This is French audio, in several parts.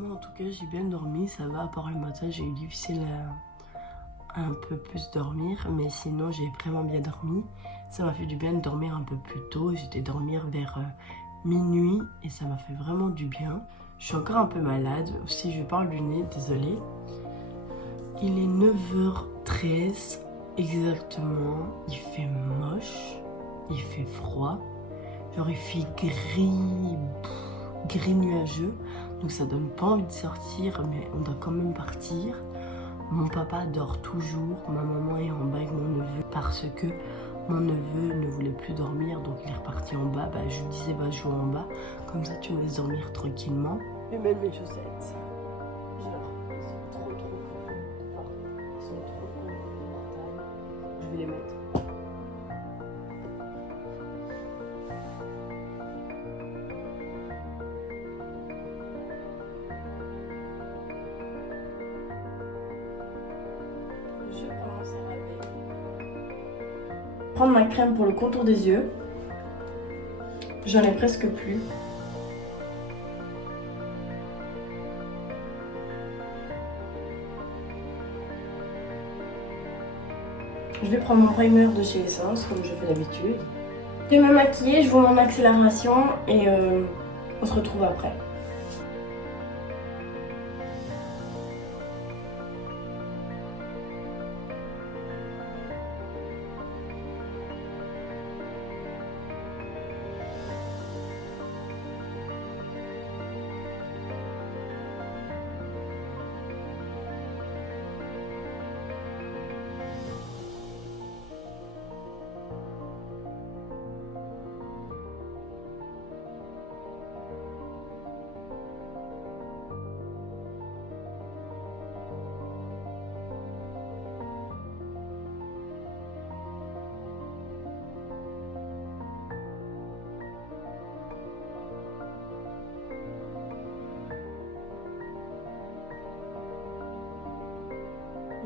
Moi en tout cas j'ai bien dormi, ça va, à part le matin j'ai eu difficile à un peu plus dormir, mais sinon j'ai vraiment bien dormi. Ça m'a fait du bien de dormir un peu plus tôt, j'étais dormir vers minuit et ça m'a fait vraiment du bien. Je suis encore un peu malade, si je parle du nez, désolée. Il est 9h13 exactement, il fait moche, il fait froid, genre il fait gris nuageux, donc ça donne pas envie de sortir, mais on doit quand même partir. Mon papa dort toujours, ma maman est en bas avec mon neveu parce que mon neveu ne voulait plus dormir, donc il est reparti en bas. Bah, je lui disais va jouer en bas, comme ça tu me laisses dormir tranquillement. Et même mes chaussettes, genre ils sont trop confortables, ils sont trop confortables. Je vais les mettre. Je commence à laver. Prendre ma crème pour le contour des yeux. J'en ai presque plus. Je vais prendre mon primer de chez Essence, comme je fais d'habitude. Je vais me maquiller, je vous mets en accélération et on se retrouve après.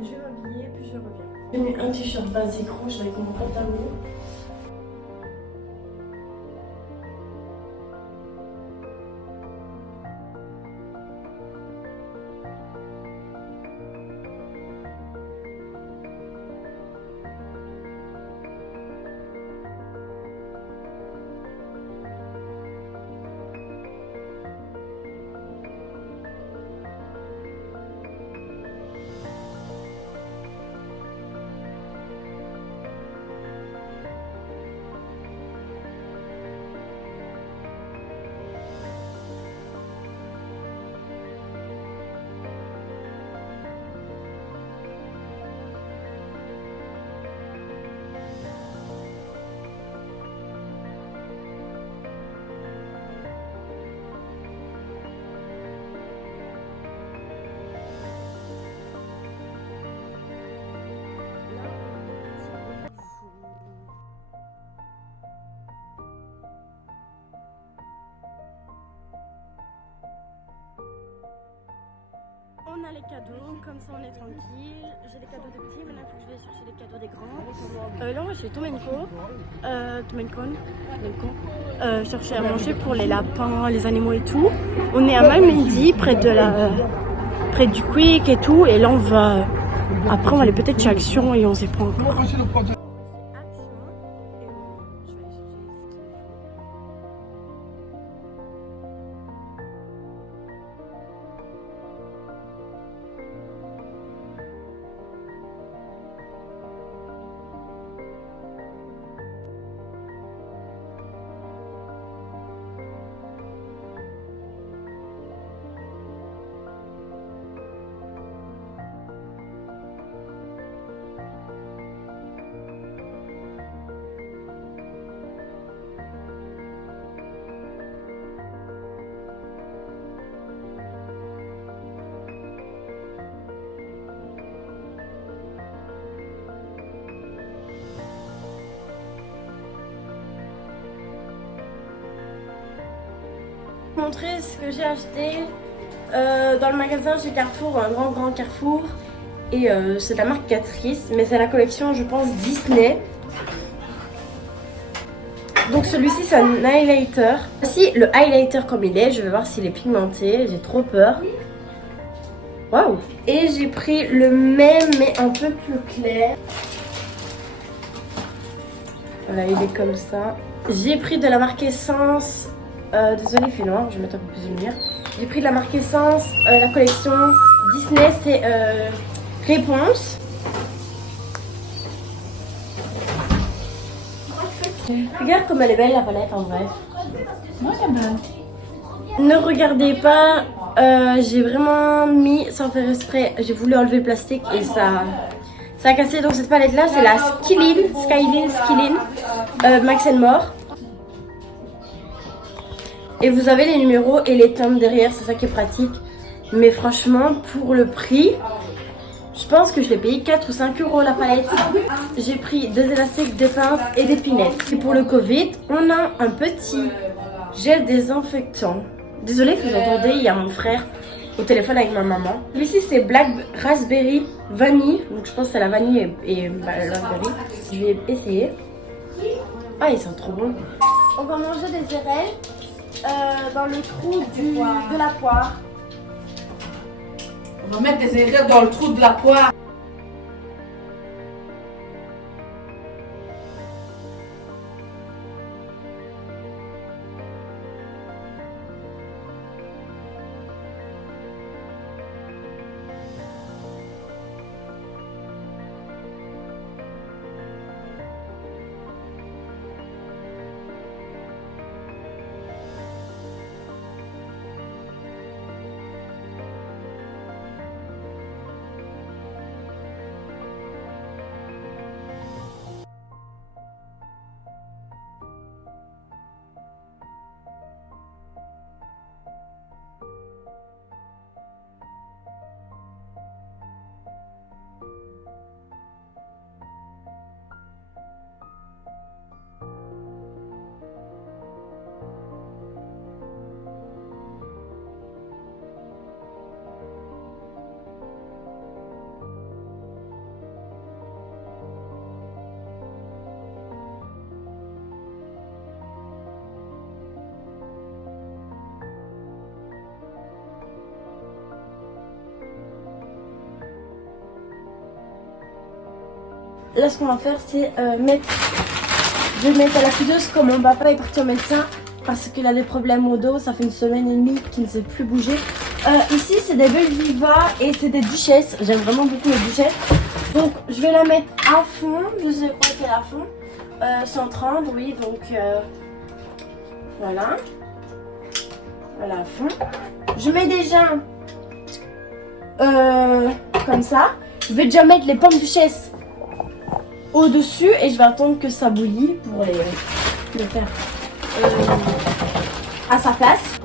Je vais m'habiller puis je reviens. J'ai mis un t-shirt basique rouge avec mon pantalon. On a les cadeaux, comme ça on est tranquille. J'ai les cadeaux des petits, maintenant il faut que je vais chercher les cadeaux des grands. Là on va chez Tomenko, chercher à manger pour les lapins, les animaux et tout. On est à Malmedy, près du Quick et tout, et là on va... Après on va aller peut-être chez Action et on sait pas encore. Montrer ce que j'ai acheté dans le magasin chez Carrefour, un grand Carrefour, et c'est de la marque Catrice, mais c'est la collection je pense Disney. Donc celui-ci c'est un highlighter. Voici le highlighter comme il est, je vais voir s'il est pigmenté, j'ai trop peur. Waouh. Et j'ai pris le même mais un peu plus clair. Voilà, il est comme ça. J'ai pris de la marque Essence. Désolée, il fait noir, je vais mettre un peu plus de lumière. J'ai pris de la marque Essence, la collection Disney, c'est Réponse. Regarde comme elle est belle la palette en vrai. Ouais, elle est belle. Ne regardez pas, j'ai vraiment mis sans faire exprès, j'ai voulu enlever le plastique et ça a cassé. Donc cette palette là c'est la Skylin Max More. Et vous avez les numéros et les teintes derrière, c'est ça qui est pratique. Mais franchement pour le prix, je pense que je l'ai payé 4 ou 5 euros la palette. J'ai pris des élastiques, des pinces et des pinettes. Et pour le Covid, on a un petit gel désinfectant. Désolée, vous entendez, il y a mon frère au téléphone avec ma maman. Ici, c'est Black Raspberry Vanille. Donc, je pense que c'est la vanille et la raspberry. Je vais essayer. Ah, ils sont trop bons. On va manger des érelles dans le trou de la poire. On va mettre des érelles dans le trou de la poire. Là, ce qu'on va faire, c'est mettre. Je vais mettre à la fideuse comme mon papa est parti au médecin parce qu'il a des problèmes au dos. Ça fait 1 semaine et demie qu'il ne sait plus bouger. Ici, c'est des Belviva et c'est des duchesses. J'aime vraiment beaucoup les duchesses. Donc, je vais la mettre à fond. Je sais quoi qu'elle est à fond. 130, oui. Donc, voilà. Voilà, à fond. Je mets déjà comme ça. Je vais déjà mettre les pommes duchesses au-dessus et je vais attendre que ça bouillit pour les faire à sa place.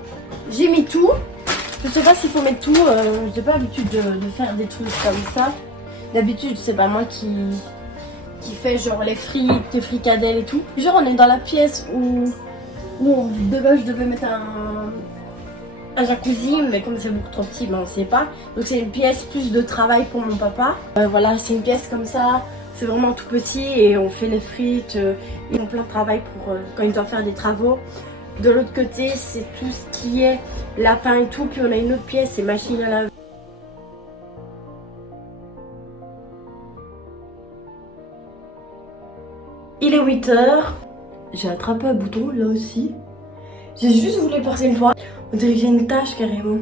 J'ai mis tout. Je sais pas s'il faut mettre tout. Je n'ai pas l'habitude de faire des trucs comme ça. D'habitude, c'est pas moi qui fait genre les frites, les fricadelles et tout. Genre, on est dans la pièce où de base je devais mettre un jacuzzi, mais comme c'est beaucoup trop petit, ben on sait pas. Donc c'est une pièce plus de travail pour mon papa. Voilà, c'est une pièce comme ça. C'est vraiment tout petit et on fait les frites. Ils ont plein de travail pour quand ils doivent faire des travaux. De l'autre côté, c'est tout ce qui est lapin et tout. Puis on a une autre pièce, c'est machine à laver. Il est 8 h. J'ai attrapé un bouton là aussi. J'ai juste voulu passer une fois. On dirait que j'ai une tache carrément.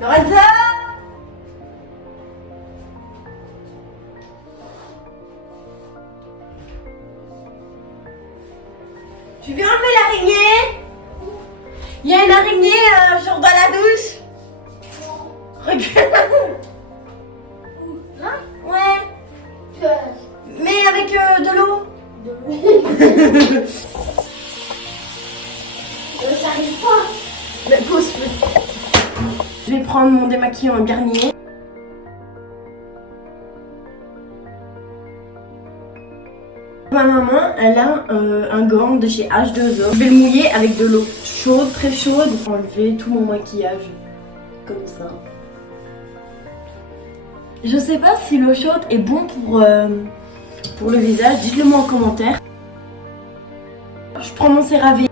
Lorenza! Tu viens enlever l'araignée? Il y a une araignée genre dans la douche. Regarde. Là? Ouais. Mais avec de l'eau. Ça arrive pas. Mais pousse. Je vais prendre mon démaquillant Garnier. Ma maman, elle a un gant de chez H2O. Je vais le mouiller avec de l'eau chaude, très chaude, pour enlever tout mon maquillage. Comme ça. Je sais pas si l'eau chaude est bon pour le visage. Dites-le moi en commentaire. Je prends mon CeraVe.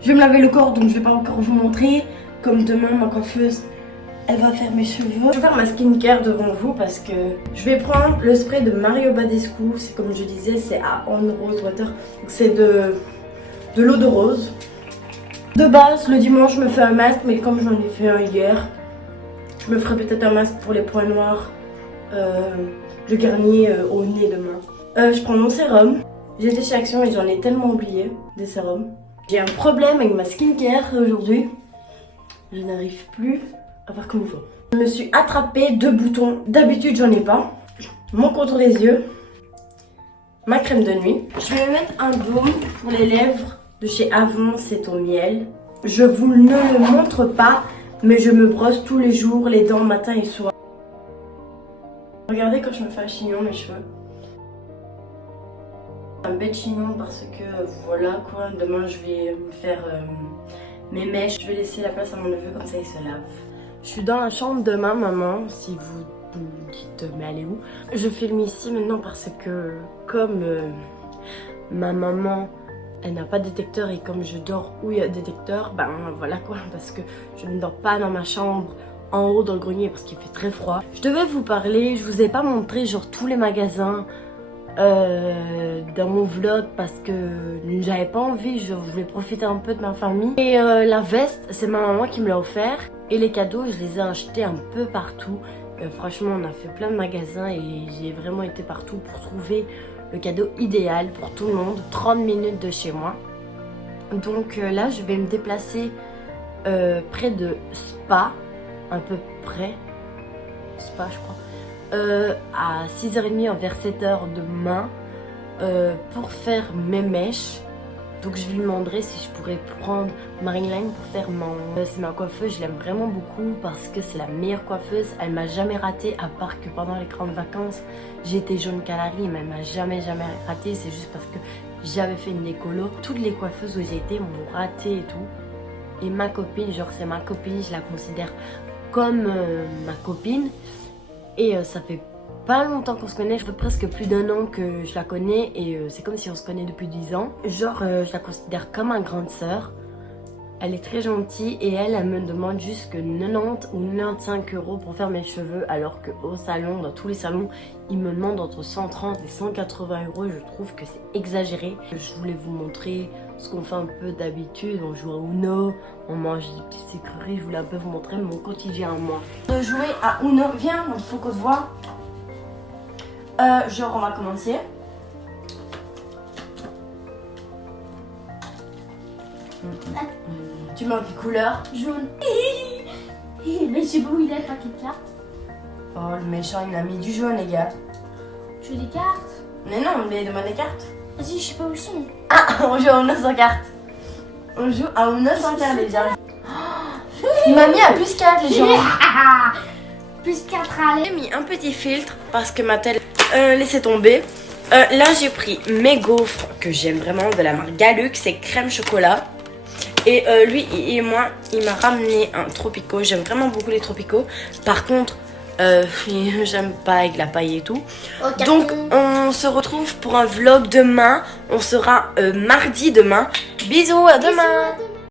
Je vais me laver le corps, donc je vais pas encore vous montrer. Comme demain, ma coiffeuse, Elle va faire mes cheveux. Je vais faire ma skincare devant vous parce que je vais prendre le spray de Mario Badescu. C'est comme je disais, c'est à On Rose Water. Donc c'est de l'eau de rose. De base, le dimanche, je me fais un masque, mais comme j'en ai fait un hier, je me ferai peut-être un masque pour les points noirs. Le Garnier au nez demain. Je prends mon sérum. J'étais chez Action et j'en ai tellement oublié des sérums. J'ai un problème avec ma skincare aujourd'hui. Je n'arrive plus à faire comme il faut. Je me suis attrapé 2 boutons. D'habitude, j'en ai pas. Mon contour des yeux. Ma crème de nuit. Je vais mettre un baume pour les lèvres de chez Avon, c'est au miel. Je vous ne le montre pas, mais je me brosse tous les jours les dents matin et soir. Regardez quand je me fais un chignon, mes cheveux. Un bel chignon parce que voilà quoi, demain je vais me faire mes mèches. Je vais laisser la place à mon neveu comme ça il se lave. Je suis dans la chambre de ma maman, si vous vous dites mais elle est où? Je filme ici maintenant parce que comme ma maman elle n'a pas de détecteur et comme je dors où il y a détecteur, ben voilà quoi, parce que je ne dors pas dans ma chambre en haut dans le grenier parce qu'il fait très froid. Je devais vous parler, je vous ai pas montré genre tous les magasins dans mon vlog parce que j'avais pas envie, je voulais profiter un peu de ma famille. Et la veste, c'est ma maman qui me l'a offert. Et les cadeaux, je les ai achetés un peu partout. Franchement, on a fait plein de magasins et j'ai vraiment été partout pour trouver le cadeau idéal pour tout le monde. 30 minutes de chez moi. Donc là, je vais me déplacer près de Spa, à peu près. Spa, je crois. À 6h30 vers 7h demain pour faire mes mèches. Donc je lui demanderai si je pourrais prendre Marilyn pour faire c'est ma coiffeuse, je l'aime vraiment beaucoup parce que c'est la meilleure coiffeuse. Elle m'a jamais raté à part que pendant les grandes vacances j'étais jaune canarie, mais elle m'a jamais raté. C'est juste parce que j'avais fait une décolo. Toutes les coiffeuses où j'ai été m'ont raté et tout. Et ma copine, genre c'est ma copine, je la considère comme ma copine. Et ça fait pas longtemps qu'on se connaît, ça fait presque plus d'1 an que je la connais et c'est comme si on se connaît depuis 10 ans. Genre je la considère comme ma grande sœur. Elle est très gentille et elle me demande juste que 90 ou 95 € pour faire mes cheveux alors qu'au salon, dans tous les salons, ils me demandent entre 130 et 180 € et je trouve que c'est exagéré. Je voulais vous montrer ce qu'on fait un peu d'habitude, on joue à Uno, on mange des petites sucreries, je voulais un peu vous montrer mon quotidien à moi. De jouer à Uno, viens, il faut qu'on se voit. Genre on va commencer. Tu mets en quelle couleur? Jaune. Mais je sais pas où il est, pas quelle carte. Oh le méchant il a mis du jaune les gars. Tu veux des cartes? Mais non, mais demande des cartes. Vas-y, je sais pas où ils sont. Ah, on joue à Uno sans carte. On joue à Uno sans carte les gars. Il m'a mis à plus 4 les gens. Plus 4 allez. J'ai mis un petit filtre parce que ma tête laissait tomber. Là j'ai pris mes gaufres que j'aime vraiment de la marque Galux, c'est crème chocolat. Et lui et moi il m'a ramené un Tropico. J'aime vraiment beaucoup les Tropicaux. Par contre j'aime pas avec la paille et tout. Donc on se retrouve pour un vlog demain. On sera mardi demain. Bisous, à demain.